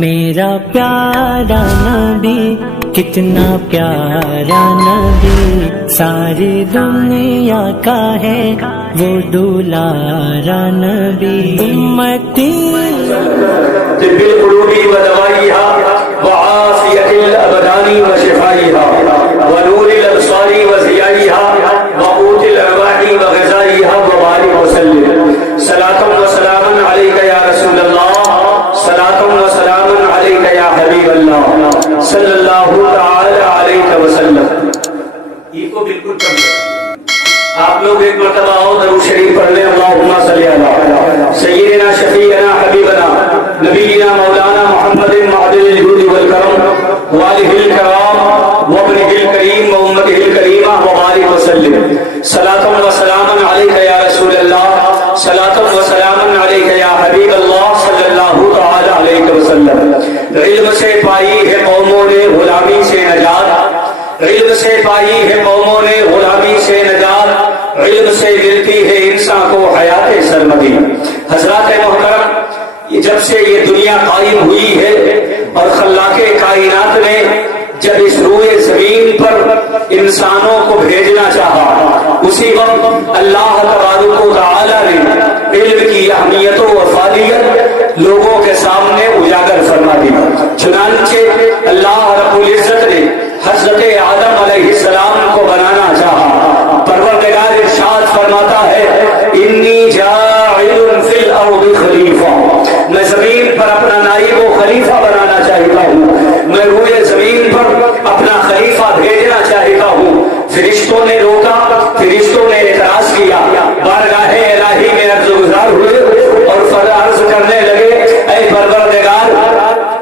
میرا پیارا نبی کتنا پیارا نبی، ساری دنیا کا ہے وہ دولارا نبی. امتی طب القلوب ودوائها وعافية الأبدان وشفائها ونور الأبصار وضيائها وقوت الأرواح وغذائها وبارك وسلم. صلاة وسلاما عليك يا رسول الله، صلاة وسلاما عليك يا حبيب الله، صلی اللہ تعالی علیہ وسلم. یہ کو بالکل کم آپ لوگ ایک مرتبہ آؤ درود شریف پڑھ لیں. اللہم صلی علی سیدنا شفیعنا حبیبنا نبینا مولانا محمد معدن الجود والکرم والہ الکرام وابنہ الکریم وامتہ الکریمہ وبارک وسلم. صلاۃ و سلاما علیک یا رسول اللہ، صلاۃ و سلاما علیک یا حبیب اللہ، صلی اللہ تعالی علیہ وسلم. علم سے پائی ہے قوموں نے غلامی سے نجات، علم سے پائی ہے قوموں نے غلامی سے نجات، علم سے ملتی ہے انسان کو حیات سرمدی. حضرات محترم، جب سے یہ دنیا قائم ہوئی ہے اور خلاق کائنات نے جب اس روئے زمین پر انسانوں کو بھیجنا چاہا، اسی وقت اللہ تبارک و تعالی نے علم کی اہمیت و افادیت لوگوں کے سامنے اجاگر فرما دی. چنانچہ اللہ رب العزت نے حضرت آدم علیہ السلام کو بنانا چاہا. پروردگار ارشاد فرماتا ہے انی جاعل فی الارض خلیفہ، میں زمین پر اپنا نائب و خلیفہ بنانا چاہتا ہوں، میں روئے زمین پر اپنا خلیفہ بھیجنا چاہتا ہوں. فرشتوں نے روکا، فرشتوں نے اعتراض کیا، بارگاہ الہی میں عرض گزار ہوئے اور عرض کرنے لگے اے پروردگار،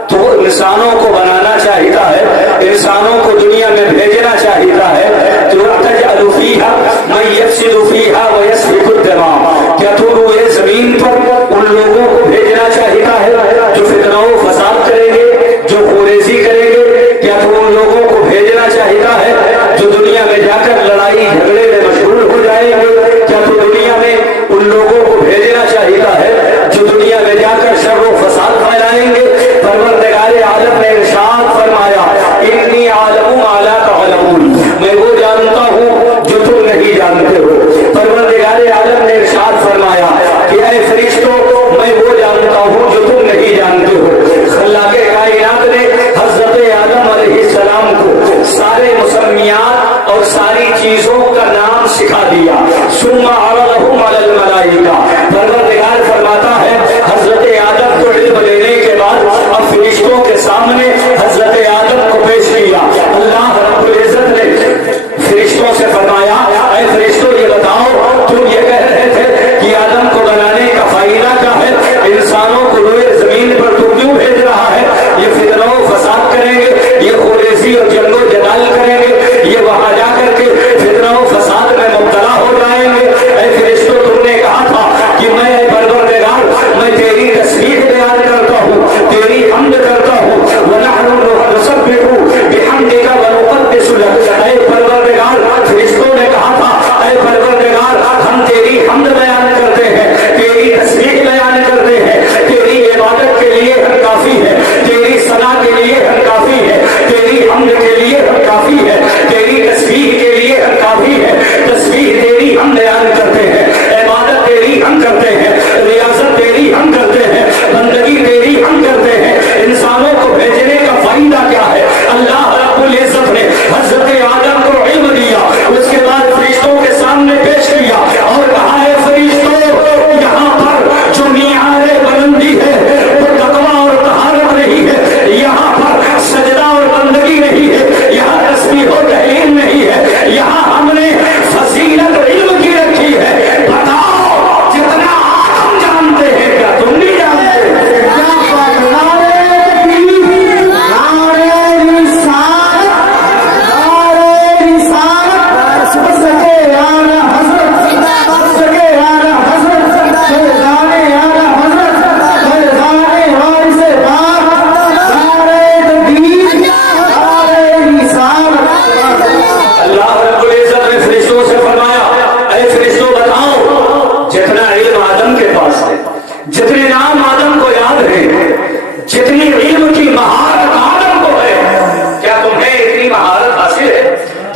تو انسانوں کو بنانا چاہتا ہے، انسانوں کو دنیا میں بھیجنا چاہتا ہے، تو تجعل فیہا من یفسد فیہا ویسفک الدماء، کیا تو روئے زمین پر ان لوگوں کو بھیجنا چاہتا ہے جو فتنہ و فساد کریں گے، جو خوریزی کریں گے؟ کیا تو ان لوگوں کو بھیجنا چاہتا ہے جو دنیا میں جا کر لڑائی جھگڑے میں مشغول ہو جائیں گے؟ کیا تو دنیا میں ان لوگوں کو بھیجنا چاہتا ہے جو دنیا میں جا کر شر و فساد پھیلائیں گے؟ پروردگار عالم نے ارشاد فرمایا انی عالم ما لا تعلمون، میں وہ جانتا ہوں جو تم نہیں جانتے ہو. پروردگار عالم نے ارشاد فرمایا کہ اے فرشتوں، میں وہ جانتا ہوں جو تم نہیں جانتے ہو. خلاق کائنات نے حضرت آدم علیہ السلام کو سارے مسمیات اور ساری چیزوں کا نام سکھا دیا. ثم عرضهم علی الملائکہ، پروردگار فرماتا ہے حضرت آدم کو علم لینے کے بعد اب فرشتوں کے سامنے حضرت آدم کو پیش کیا. اللہ رب العزت نے فرشتوں سے فرمایا اے فرشتوں، یہ بتاؤ تم یہ کہہ رہے تھے کہ آدم کو بنانے کا فائدہ کیا ہے، انسانوں کو روئے زمین پر تو کیوں بھیج رہا ہے؟ یہ فتنہ و فساد کریں گے، یہ خوریزی اور جنگ و جدال کریں گے، یہ وہاں جا کر کے فتنہ و فساد میں مبتلا ہو جائیں گے. اے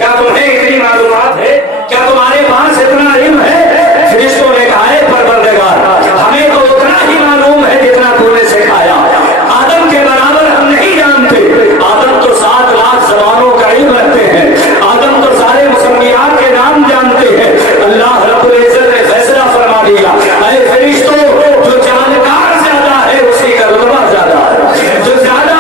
کیا تمہیں اتنی معلومات ہے؟ کیا تمہارے پاس اتنا علم ہے؟ فرشتوں نے کہا ہے پروردگار ہمیں تو اتنا ہی معلوم ہے جتنا تو نے سکھایا، آدم کے برابر ہم نہیں جانتے۔ آدم تو 7 لاکھ زبانوں کا علم رکھتے ہیں، آدم تو سارے مسمیات کے نام جانتے ہیں۔ اللہ رب العزت نے فیصلہ فرما دیا، اے فرشتوں جو جانکار زیادہ ہے اسی کا رتبہ زیادہ ہے، جو زیادہ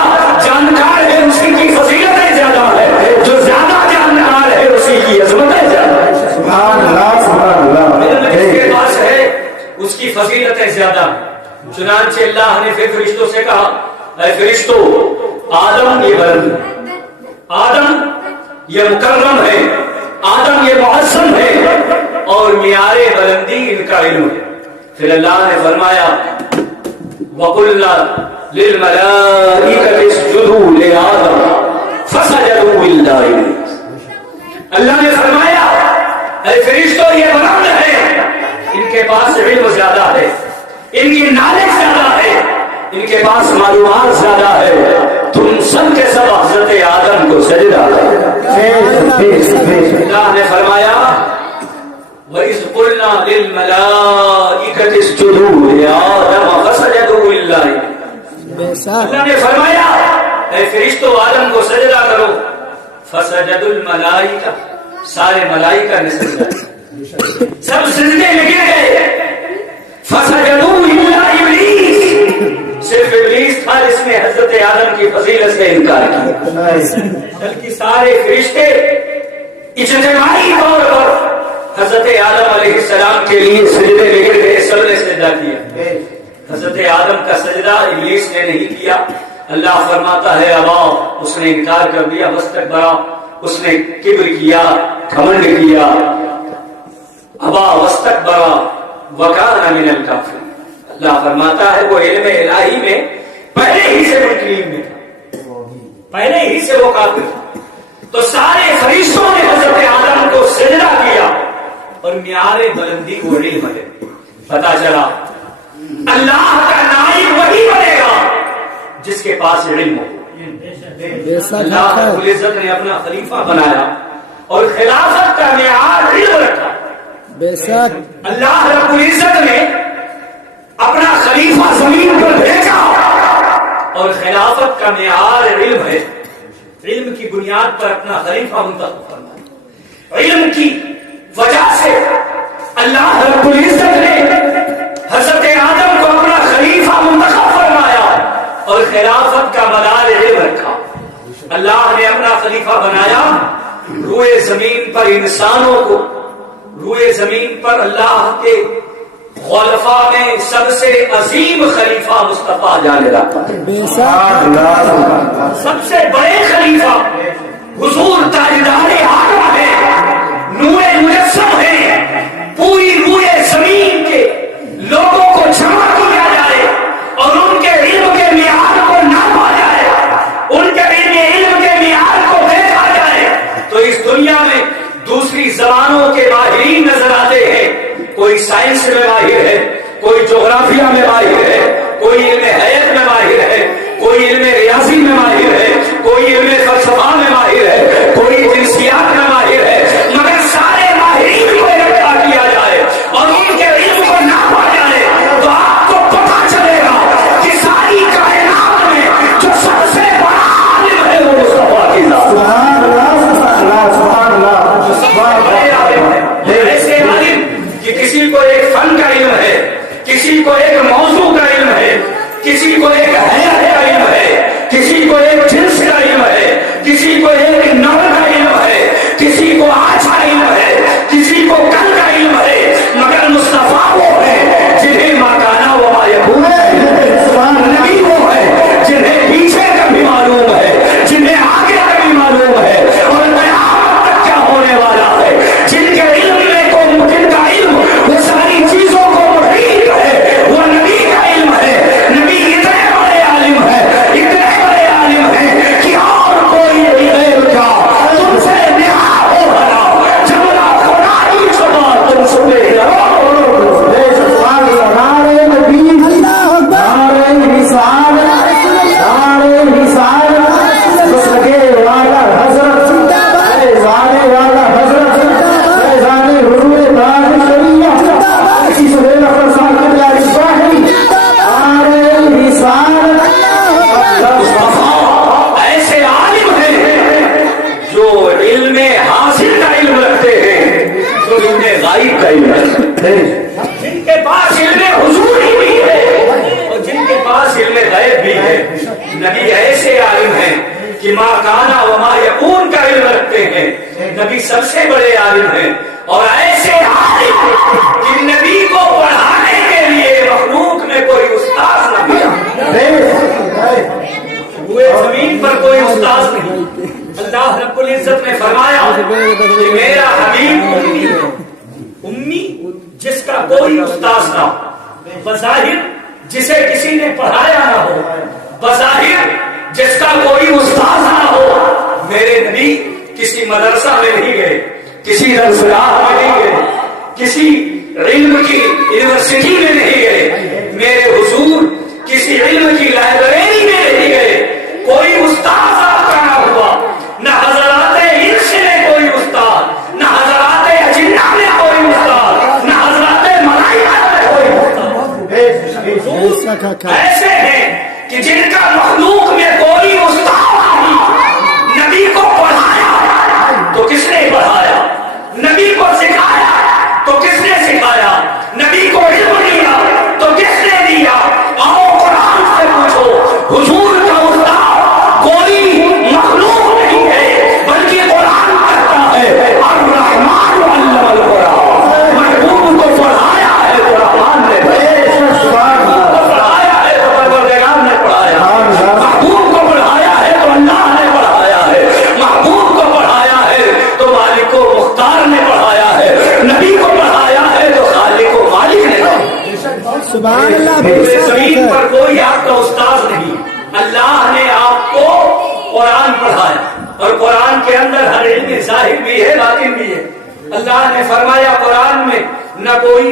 جانکار ہے اسی کی فضیلتیں زیادہ ہے، جو زیادہ جانکار ہے اسی کی عظمتیں زیادہ ہے۔ سبحان اللہ سبحان اللہ۔ جس کے پاس ہے اس کی فضیلتیں زیادہ ہیں۔ چنانچہ اللہ نے پھر فرشتوں سے کہا، اے فرشتوں آدم یہ بلند ہے، آدم یہ مکرم ہے، آدم یہ معظم ہے، اور معیار بلندی ان کا علم ہے۔ پھر اللہ نے فرمایا وَقُلْنَا لِلْمَلَائِكَةِ اسْجُدُوا لِآدَمَ فَسَجَدُوا إِلَّا إِبْلِيسَ۔ اللہ نے فرمایا اے فرشتوں یہ بلند ہے، ان کے پاس علم زیادہ ہے، ان کی نالج زیادہ ہے، ان کے پاس معلومات زیادہ ہے، تم سب کے سب حضرت آدم کو سجدہ کرو۔ اللہ نے فرمایا وَإِذْ قُلْنَا لِلْمَلَائِكَةِ اسْجُدُوا لِآدَمَ فَسَجَدُوا إِلَّا إِبْلِيسَ۔ اللہ نے فرمایا اے فرشتوں آدم کو سجدہ کرو، فَسَجَدُوا الْمَلَائِكَةُ، سارے ملائکہ نے سجدہ کیا، سب سجدے میں گر گئے۔ فَسَجَدُوا إِلَّا إِبْلِيسَ، صرف ابلیس تھا جس نے حضرت آدم کی فضیلت سے انکار کیا، بلکہ سارے فرشتے اجتماعی طور پر حضرت آدم علیہ السلام کے لیے سجدے میں گر گئے، سب نے سجدہ کیا۔ حضرت آدم کا سجدہ ابلیس نے نہیں کیا۔ اللہ فرماتا ہے ابا، اس نے انکار کر دیا، واستکبرا، اس نے کبر کیا، گھمنڈ کیا، ابا واستکبرا وکان من الکافرین۔ اللہ فرماتا ہے وہ علم الہی میں پہلے ہی سے منکرین میں تھا، پہلے ہی سے وہ کافر تھا۔ تو سارے فرشتوں نے حضرت آدم کو سجدہ کیا، اور معیار بلندی وہ علم ہے۔ پتا چلا اللہ کا نائب وہی بنے گا جس کے پاس علم ہو۔ اللہ رب العزت نے اپنا خلیفہ بنایا اور خلافت کا معیار علم رکھا۔ اللہ رب العزت نے اپنا خلیفہ زمین پر بھیجا اور خلافت کا معیار علم ہے۔ علم کی بنیاد پر اپنا خلیفہ منتخب فرمایا۔ علم کی وجہ سے اللہ رب العزت نے حضرت آدم کو اپنا خلیفہ منتخب فرمایا اور خلافت کا مدار علم رکھا۔ اللہ نے اپنا خلیفہ بنایا، روئے زمین پر انسانوں کو، روئے زمین پر اللہ کے خلفاء میں سب سے عظیم خلیفہ مصطفیٰ جانے رکھا ہے۔ سب سے بڑے خلیفہ حضور تاجدار عالم ہے، نور مجسم ہے، پوری روئے زمین کے لوگوں کو جمع کیا جائے اور ان کے علم کے معیار کو ناپا جائے، ان کے علم کے معیار کو دیکھا جائے تو اس دنیا میں دوسری زبانوں کے ماہرین نظر آتے ہیں۔ کوئی سائنس میں ماہر ہے، کوئی جغرافیہ میں ماہر ہے، کوئی علم حیات میں ماہر ہے، کوئی علم ریاضی میں ماہر ہے، کوئی علم فلسفہ میں ماہر ہے، کوئی جنسیات میں ماہر ہے، مگر سارے ماہرین کو اکٹھا کیا جائے اور ان کے علم کو ناپا جائے تو آپ کو پتا چلے گا کہ ساری کائنات میں جو سب سے بڑا عالم ہے وہ مصطفیٰ کی ذات ہے۔ ایسے عالم کہ کسی کو ایک فن کا علم ہے، کسی کو ایک موضوع کا نبی ایسے عالم ہیں کہ ما کانا و ما یکون کا علم رکھتے ہیں. نبی سب سے بڑے عالم ہیں اور ایسے عالم کہ نبی کو پڑھانے کے لیے مخلوق میں کوئی استاد نہ ملا. ہوئے زمین پر کوئی استاد نہیں. اللہ رب العزت نے فرمایا کہ میرا حبیب امی ہے. امی جس کا کوئی استاد نہ ہو, بظاہر جسے کسی نے پڑھایا نہ ہو, بظاہر جس کا کوئی استاد نہ ہو. میرے نبی کسی مدرسہ میں نہیں گئے, کسی درسگاہ میں نہیں گئے, کسی علم کی یونیورسٹی میں نہیں گئے. میرے حضور کسی علم کی لائبریری میں نہیں گئے. کوئی استاد آپ کا نہ ہوا, نہ حضرات عرش میں کوئی استاد, نہ حضرات اجنہ میں کوئی استاد, نہ حضرات ملائکہ میں کوئی استاد. ایسے ہیں کہ جن کا مخلوق میں کوئی استاد نہیں. نبی کو پڑھایا تو کس نے پڑھایا, نبی کو سکھایا تو کس نے سکھایا, نبی کو علم دیا تو کس نے دیا. آؤ قرآن سے پوچھو, حضور کا استاد کوئی مخلوق نہیں ہے بلکہ قرآن کہتا ہے الرحمن علم القرآن. محبوب کو پڑھایا ہے قرآن نے, پڑھایا ہے تو پروردگار نے پڑھایا, محبوب کو پڑھایا ہے تو اللہ نے پڑھایا ہے, محبوب کو پڑھایا ہے تو مالک و مختار نے پڑھایا ہے, نبی کو پڑھایا ہے تو خالق و مالک نے پڑھایا. سبحان اللہ. زمین پر کوئی آپ کا استاد نہیں. اللہ نے آپ کو قرآن پڑھایا اور قرآن کے اندر ہر علم ظاہر بھی ہے باطن بھی ہے. اللہ نے فرمایا قرآن میں نہ کوئی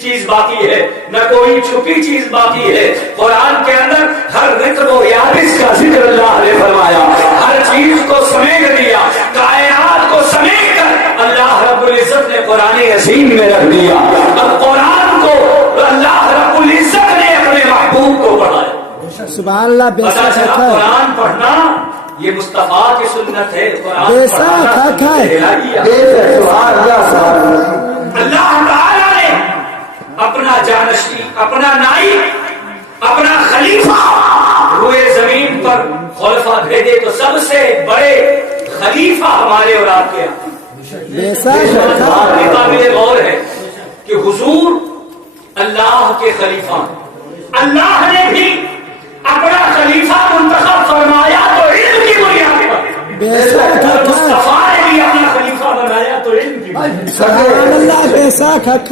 چیز باقی ہے, نہ کوئی چھپی چیز باقی ہے. قرآن کے اندر ہر رطب و یابس کا ذکر اللہ نے فرمایا, ہر چیز کو سمیٹ دیا, کائنات کو سمیٹ کر اللہ رب العزت نے قرآن عظیم میں رکھ دیا. اب قرآن کو اللہ رب العزت نے اپنے محبوب کو پڑھایا. سبحان اللہ. پتا چلا قرآن پڑھنا یہ مصطفیٰ کی سنت ہے. قرآن پڑھنا اللہ تعالیٰ نے اپنا جانشین, اپنا نائب, اپنا خلیفہ روئے زمین پر خلفاء بھیجے تو سب سے بڑے خلیفہ ہمارے اور آپ کے قابل غور ہے کہ حضور اللہ کے خلیفہ. اللہ نے بھی اپنا خلیفہ منتخب فرمایا تو علم کی بنیاد پر, مصطفیٰ نے بھی اپنا خلیفہ بنایا تو علم کی بنیاد پر.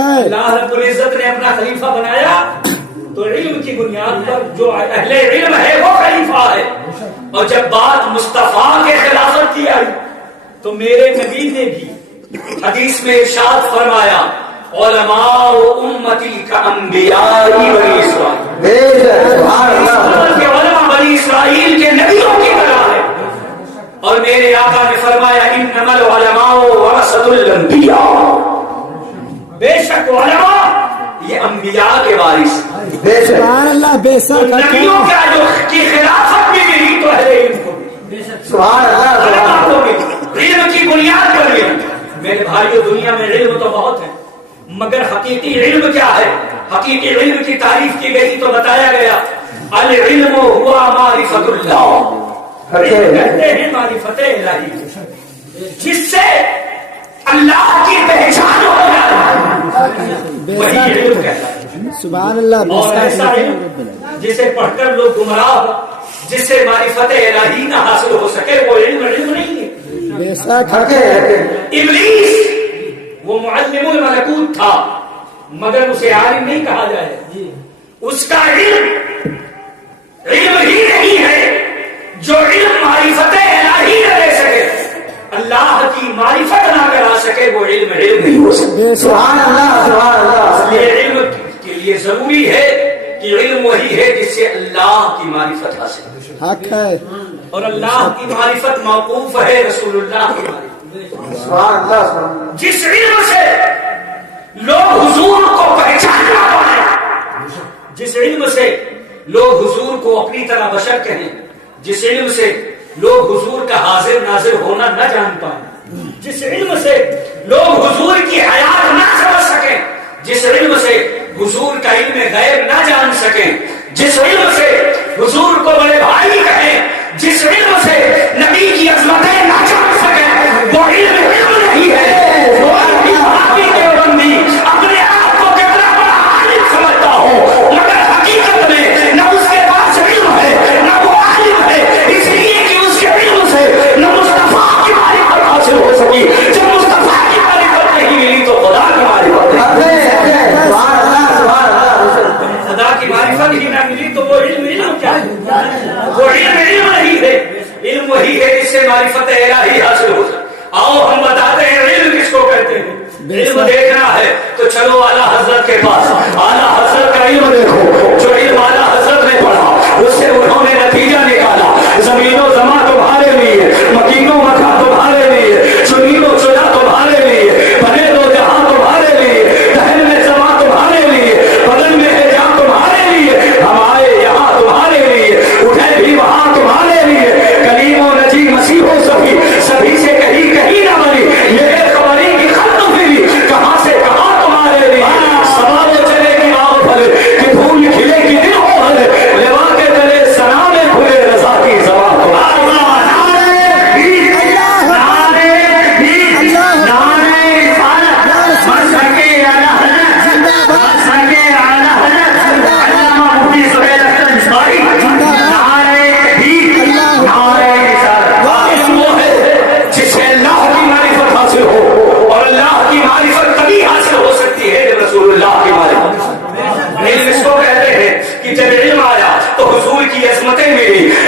اللہ رب العزت نے اپنا خلیفہ بنایا تو علم کی بنیاد پر. جو اہل علم ہے وہ خلیفہ ہے. اور جب بات مصطفیٰ کے خلافت کی آئی تو میرے نبی نے بھی حدیث میں ارشاد فرمایا علماء امتی کا انبیاء بنی اسرائیل. علماء بنی اسرائیل کے نبیوں کی طرح ہے. اور میرے آقا نے فرمایا انما العلماء ورثۃ الانبیاء. بے شک علماء یہ انبیاء کے وارث. سبحان اللہ. بے شک نبیوں کا جو کی خلافت بھی ملی تو اہل علم کو بھی. سبحان اللہ. علم کی بنیاد پر بھی. میرے بھائیوں دنیا میں علم تو بہت ہے مگر حقیقی علم کیا ہے؟ حقیقی علم کی تعریف کی گئی تو بتایا گیا العلم ہوا معرفت اللہ. کہتے ہیں معرفت الہی, جس سے اللہ کی پہچان ہو جائے وہی علم کہتا ہے. سبحان اللہ. اور ایسا علم جسے پڑھ کر لوگ گمراہ ہو, جس سے معرفت الہی نہ حاصل ہو سکے وہ علم نہیں ہے. ابلیس وہ معلم الملکوت تھا مگر اسے عالم نہیں کہا جائے. اس کا علم ہی نہیں ہے. جو علم معرفت الہی نہ لے سکے, اللہ کی معرفت نہ کرا سکے وہ علم نہیں ہو سکتا. سبحان اللہ. سبحان اللہ. یہ علم کے لیے ضروری ہے کہ علم وہی ہے جس سے اللہ کی معرفت حاصل حق ہے, اور اللہ کی معرفت موقوف ہے رسول اللہ کی معرفت. جس علم سے لوگ حضور کو پہچاننا پائیں, جس علم سے لوگ حضور کو اپنی طرح بشر کہیں, جس علم سے لوگ حضور کا حاضر ناظر ہونا نہ جان پائیں, جس علم سے لوگ حضور کی حیات نہ سمجھ سکیں, جس علم سے حضور کا علم غیب نہ جان سکیں, جس علم سے حضور کو بڑے بھائی کہیں، جس علم سے نبی کی عظمتیں نہ جان سکے وہ علم نہیں ہے، وہ آپ بندی اپنے آپ کو کتنا بڑا عالم سمجھتا ہو، مگر حقیقت میں نہ اس کے پاس علم ہے نہ وہ عالم ہے، اس لیے کہ اس کے علم سے نہ مصطفیٰ کی معرفت حاصل ہو سکی، جب مصطفیٰ کی معرفت نہیں ملی تو خدا کی معرفت خدا کی معرفت ہی نہ ملی تو وہ علم کیا ہے؟ وہ علم نہیں ہے، علم وہی ہے جس سے معرفت الہی حاصل ہو سکے۔ آؤ ہم بتاتے ہیں علم کس کو کہتے ہیں۔ علم دیکھنا ہے تو چلو اعلیٰ حضرت کے پاس، اعلیٰ حضرت کا علم دیکھو، جو علم اعلیٰ حضرت نے پڑھا اس سے انہوں نے نتیجہ نکالا، زمین و زمان تمہارے لیے، مکین و مکان تمہارے لیے، چنین و چنا تمہارے لیے، بنے دو جہاں تمہارے لیے، دہن میں زمان تمہارے لیے، بدن میں ہے جان تمہارے لیے، ہم آئے یہاں تمہارے لیے، اٹھے بھی وہاں تمہارے لیے، کلیم و نجی مسیح ہو سبھی، سبھی سے کہیں کہیں نہ بنی، یہ خبری کی خط پھری، کہاں سے کہاں تمہارے لیے، سوال چلے گی باغ پھلے کہ پھول کھلے کی دل ہو ہلے، لیوا کے گلے سنا میں کھلے رضا کی زبان کو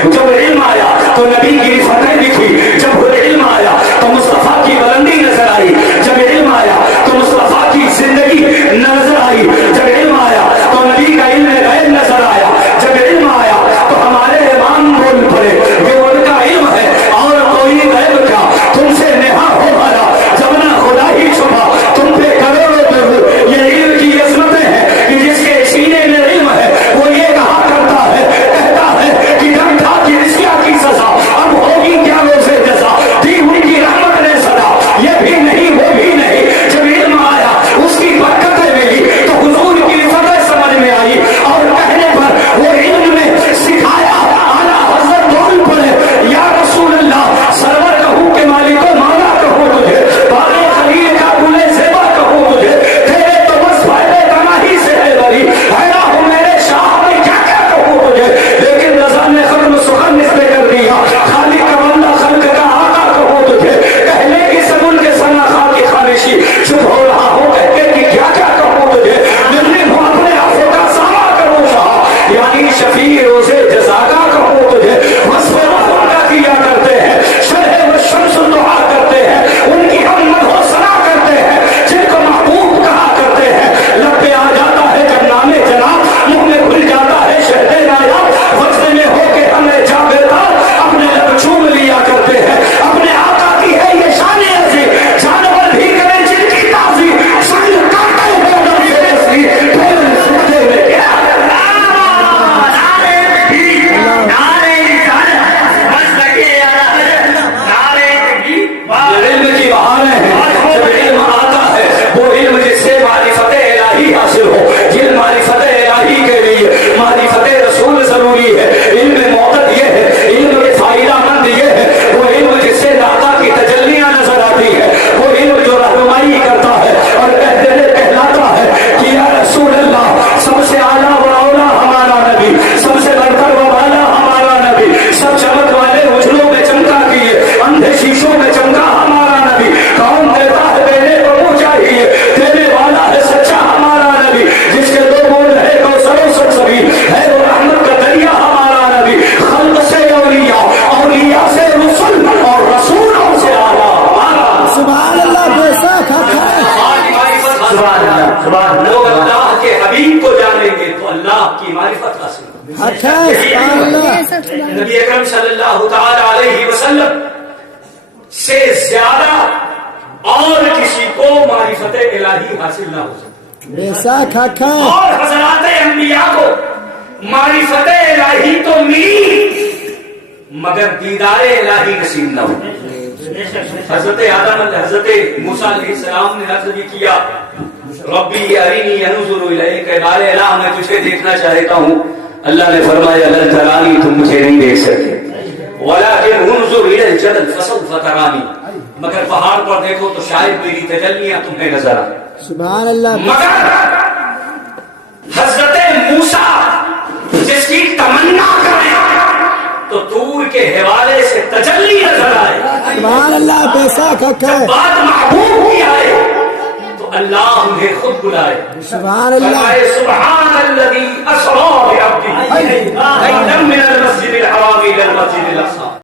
جب علم آیا تو نبی کی فتح دکھی، جب علم آیا تو مصطفیٰ کی بلندی نظر آئی، جب علم آیا تو مصطفیٰ کی زندگی نظر آئی، جب علم آیا تو نبی کا علم غیب نظر آیا، جب علم آیا تو ہمارے امام بول پڑے یہ ان کا علم ہے اور کوئی غیب کا تم سے نہا ہو بھرا، جب نہ خدا ہی چھپا تم پہ کروڑوں درود، یہ علم کی عظمتیں ہیں کہ جس کے سینے میں علم ہے وہ یہ کہا کرتا ہے، کہتا ہے کہ جب تھا کہ رسیا کی سزا اب ہوگی کیا وہ سے جزا، دی ان کی رحمت نے صدا، یہ بھی نہیں وہ بھی نہیں، جب علم آیا اس کی برکتیں ملی تو حضور کی فتح سمجھ میں آئی، اور کہنے پر وہ علم نے سکھایا، اعلیٰ حضرت بول پڑے یا رسول اللہ، سرور کہوں کہ مالک و مولا کہوں تجھے، باغ خلیل کا گل زیبا کہوں تجھے، تیرے تو بس فائدے تنہی سے ہے بری، حیران ہوں میرے شاہ میں کیا کیا کہوں تجھے، لیکن رضا نے ختم سخن نسبت کر دیا، خالق کا بندہ خلق کا آقا کہوں تجھے، کہنے کی سبن کے سنا خاک کی خامشی، چپ ہو رہا ہوں کہتے کہ کیا کیا کہوں تجھے، ملنے ہوں اپنے آنکھوں کا ساما کروں شاہ، یعنی شفیع روزے جزا کا کہوں تجھے، وصف رحم کا کیا کرتے ہیں، شرح و شمس دعا کرتے ہیں، ان کی ہم مدح و ثنا کرتے ہیں، جن کو محبوب کہا کرتے ہیں، لب پہ آ جاتا ہے جب نام جناب، منہ میں کھل جاتا ہے شہد نایاب، وقت میں ہو کے ہمیں جا بیدار، اپنے لب چوم لیا کرتے ہیں، اپنے آقا کی ہے یہ شان عظیم، جانور بھی کریں جن کی تعظیم، سن کاٹے ہوئے دم سے اصلی، پھر سکتے میں کیا علم کی بہانیں ہیں، جب علم آتا ہے وہ علم جس سے معرفت الہی حاصل ہو، جن معرفت الہی کے لیے معرفت رسول ضروری ہے، علم موقت یہ ہے، علم کے فائدہ مند یہ ہے، وہ علم جس سے داتا کی تجلیاں نظر آتی ہے، وہ علم جو رہنمائی کرتا ہے اور کہلاتا ہے کہ یا رسول اللہ، سب سے اعلیٰ و اولا ہمارا نبی، سب سے بڑھ کر و بالا ہمارا نبی، سب چمک والے اجلوں میں چمکا کیے، اندھے شیشوں میں چمکا ہمارا نبی، کون دیتا ہے دینے کو منہ چاہیے، دینے والا ہے سچا ہمارا نبی، جس کے دو بول ہے کوثر و سبزی، ہے وہ رحمت کا دریا ہمارا نبی، خلق سے اولیاء، اولیاء سے رسول، اور رسولوں سے اعلیٰ ہمارا۔ سبحان اللہ، بے شک حق ہے، سبحان اللہ، سبحان اللہ، لوگ اللہ کے حبیب کو جانیں گے تو اللہ کی معرفت حاصل ہوگی۔ حق ہے، سبحان اللہ، نبی اکرم صلی اللہ تعالی علیہ وسلم سے زیادہ اور کسی کو معرفت الہی حاصل نہ ہو سکتی، بے شک حق ہے، اور حضرات انبیاء کو معرفت الہی تو ملی مگر دیدار الہی نصیب نہ ہو۔ حضرت آدم حضرت موسیٰ علیہ السلام نے عرض بھی کیا، ربی ارینی انظر الیک، اے بار الہ میں تجھے دیکھنا چاہتا ہوں، اللہ نے فرمایا لن ترانی، تم مجھے نہیں دیکھ سکتے، ولكن انظر الى الجبل فسوف ترانی، مگر پہاڑ پر دیکھو تو شاید میری تجلیاں تمہیں نظر آئیں۔ سبحان اللہ، مگر حضرت موسیٰ جس کی تمنا کریں تو طور کے حوالے سے تجلی نظر آئے، سبحان اللہ، بے شک حق ہے، بات محبوب کی آئے تو اللہ انہیں خود بلائے، سبحان اللہ، فرمائے سبحان الذی اسری بعبدہ لیلا من المسجد الحرام الى المسجد الاقصى